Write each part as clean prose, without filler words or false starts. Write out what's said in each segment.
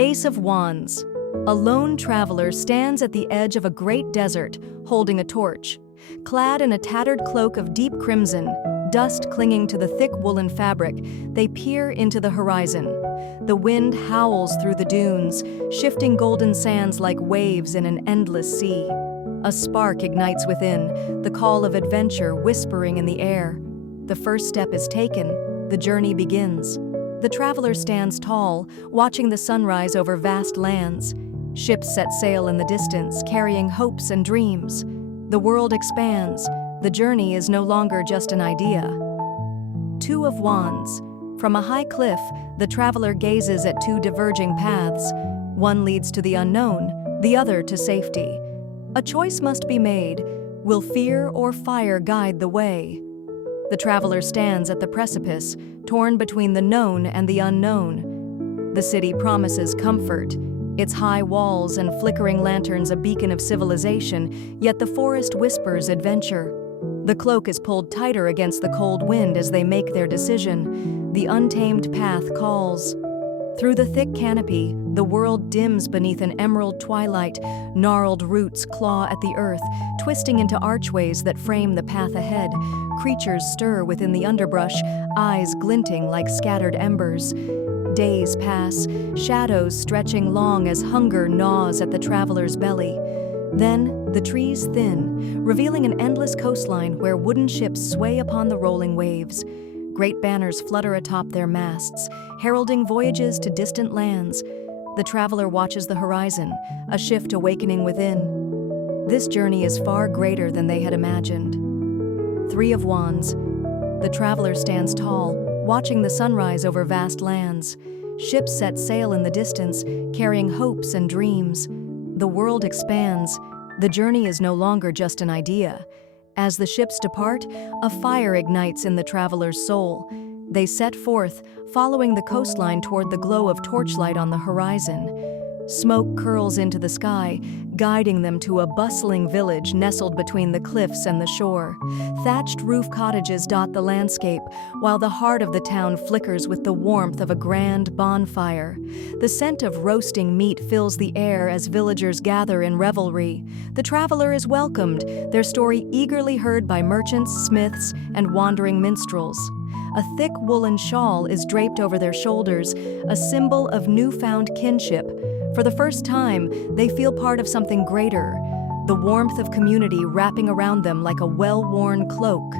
Ace of Wands. A lone traveler stands at the edge of a great desert, holding a torch. Clad in a tattered cloak of deep crimson, dust clinging to the thick woolen fabric, they peer into the horizon. The wind howls through the dunes, shifting golden sands like waves in an endless sea. A spark ignites within, the call of adventure whispering in the air. The first step is taken, the journey begins. The traveler stands tall, watching the sunrise over vast lands. Ships set sail in the distance, carrying hopes and dreams. The world expands. The journey is no longer just an idea. Two of Wands. From a high cliff, the traveler gazes at two diverging paths. One leads to the unknown, the other to safety. A choice must be made. Will fear or fire guide the way? The traveler stands at the precipice, torn between the known and the unknown. The city promises comfort, its high walls and flickering lanterns a beacon of civilization, yet the forest whispers adventure. The cloak is pulled tighter against the cold wind as they make their decision. The untamed path calls. Through the thick canopy, the world dims beneath an emerald twilight. Gnarled roots claw at the earth, twisting into archways that frame the path ahead. Creatures stir within the underbrush, eyes glinting like scattered embers. Days pass, shadows stretching long as hunger gnaws at the traveler's belly. Then, the trees thin, revealing an endless coastline where wooden ships sway upon the rolling waves. Great banners flutter atop their masts, heralding voyages to distant lands. The traveler watches the horizon, a shift awakening within. This journey is far greater than they had imagined. Three of Wands. The traveler stands tall, watching the sunrise over vast lands. Ships set sail in the distance, carrying hopes and dreams. The world expands. The journey is no longer just an idea. As the ships depart, a fire ignites in the traveler's soul. They set forth, following the coastline toward the glow of torchlight on the horizon. Smoke curls into the sky, guiding them to a bustling village nestled between the cliffs and the shore. Thatched roof cottages dot the landscape, while the heart of the town flickers with the warmth of a grand bonfire. The scent of roasting meat fills the air as villagers gather in revelry. The traveler is welcomed, their story eagerly heard by merchants, smiths, and wandering minstrels. A thick woolen shawl is draped over their shoulders, a symbol of newfound kinship. For the first time, they feel part of something greater, the warmth of community wrapping around them like a well-worn cloak.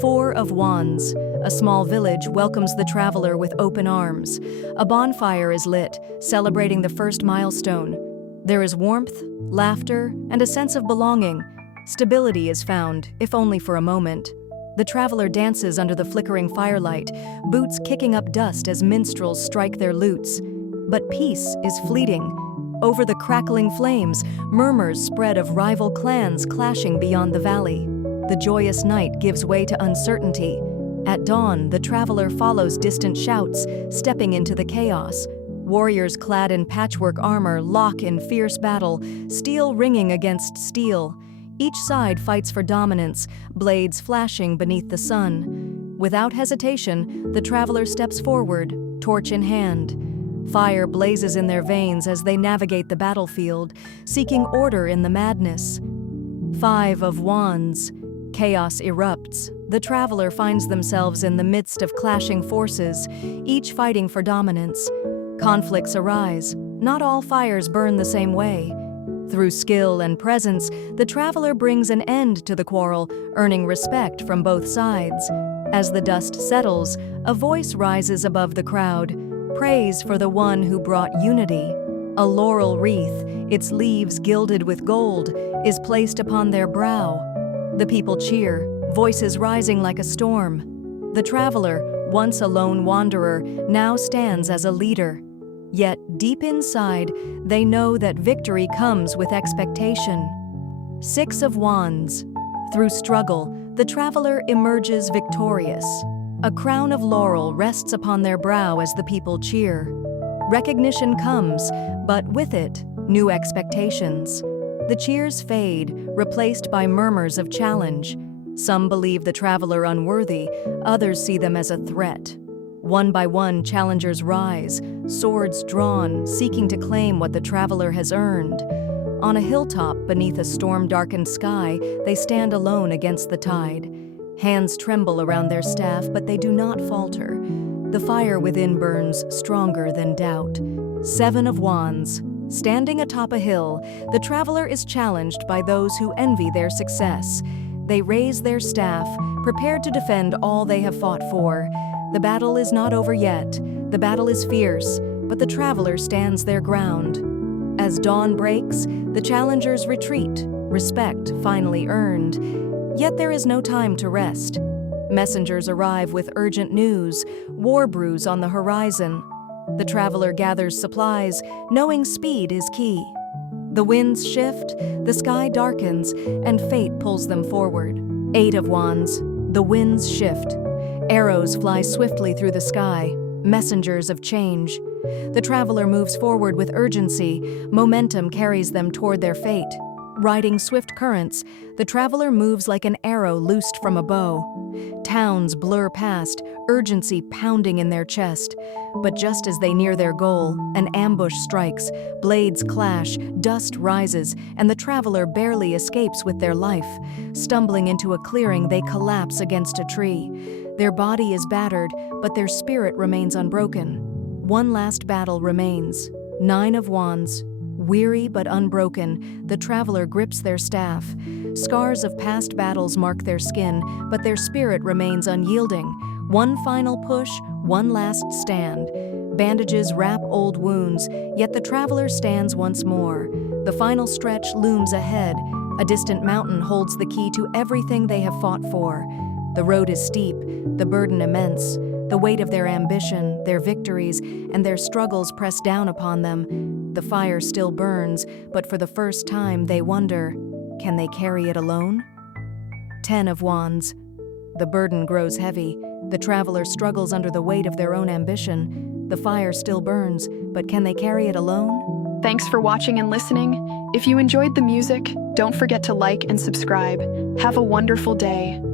Four of Wands. A small village welcomes the traveler with open arms. A bonfire is lit, celebrating the first milestone. There is warmth, laughter, and a sense of belonging. Stability is found, if only for a moment. The traveler dances under the flickering firelight, boots kicking up dust as minstrels strike their lutes. But peace is fleeting. Over the crackling flames, murmurs spread of rival clans clashing beyond the valley. The joyous night gives way to uncertainty. At dawn, the traveler follows distant shouts, stepping into the chaos. Warriors clad in patchwork armor lock in fierce battle, steel ringing against steel. Each side fights for dominance, blades flashing beneath the sun. Without hesitation, the traveler steps forward, torch in hand. Fire blazes in their veins as they navigate the battlefield, seeking order in the madness. Five of Wands. Chaos erupts. The traveler finds themselves in the midst of clashing forces, each fighting for dominance. Conflicts arise. Not all fires burn the same way. Through skill and presence, the traveler brings an end to the quarrel, earning respect from both sides. As the dust settles, a voice rises above the crowd. Praise for the one who brought unity. A laurel wreath, its leaves gilded with gold, is placed upon their brow. The people cheer, voices rising like a storm. The traveler, once a lone wanderer, now stands as a leader. Yet, deep inside, they know that victory comes with expectation. Six of Wands. Through struggle, the traveler emerges victorious. A crown of laurel rests upon their brow as the people cheer. Recognition comes, but with it, new expectations. The cheers fade, replaced by murmurs of challenge. Some believe the traveler unworthy, others see them as a threat. One by one, challengers rise, swords drawn, seeking to claim what the traveler has earned. On a hilltop beneath a storm-darkened sky, they stand alone against the tide. Hands tremble around their staff, but they do not falter. The fire within burns stronger than doubt. 7 of Wands. Standing atop a hill, the traveler is challenged by those who envy their success. They raise their staff, prepared to defend all they have fought for. The battle is not over yet. The battle is fierce, but the traveler stands their ground. As dawn breaks, the challengers retreat, respect finally earned. Yet there is no time to rest. Messengers arrive with urgent news, war brews on the horizon. The traveler gathers supplies, knowing speed is key. The winds shift, the sky darkens, and fate pulls them forward. 8 of Wands. The winds shift. Arrows fly swiftly through the sky, messengers of change. The traveler moves forward with urgency. Momentum carries them toward their fate. Riding swift currents, the traveler moves like an arrow loosed from a bow. Towns blur past, urgency pounding in their chest. But just as they near their goal, an ambush strikes, blades clash, dust rises, and the traveler barely escapes with their life. Stumbling into a clearing, they collapse against a tree. Their body is battered, but their spirit remains unbroken. One last battle remains. 9 of Wands. Weary but unbroken, the traveler grips their staff. Scars of past battles mark their skin, but their spirit remains unyielding. One final push, one last stand. Bandages wrap old wounds, yet the traveler stands once more. The final stretch looms ahead. A distant mountain holds the key to everything they have fought for. The road is steep, the burden immense. The weight of their ambition, their victories, and their struggles press down upon them. The fire still burns, but for the first time they wonder, can they carry it alone? 10 of Wands. The burden grows heavy. The traveler struggles under the weight of their own ambition. The fire still burns, but can they carry it alone? Thanks for watching and listening. If you enjoyed the music, don't forget to like and subscribe. Have a wonderful day.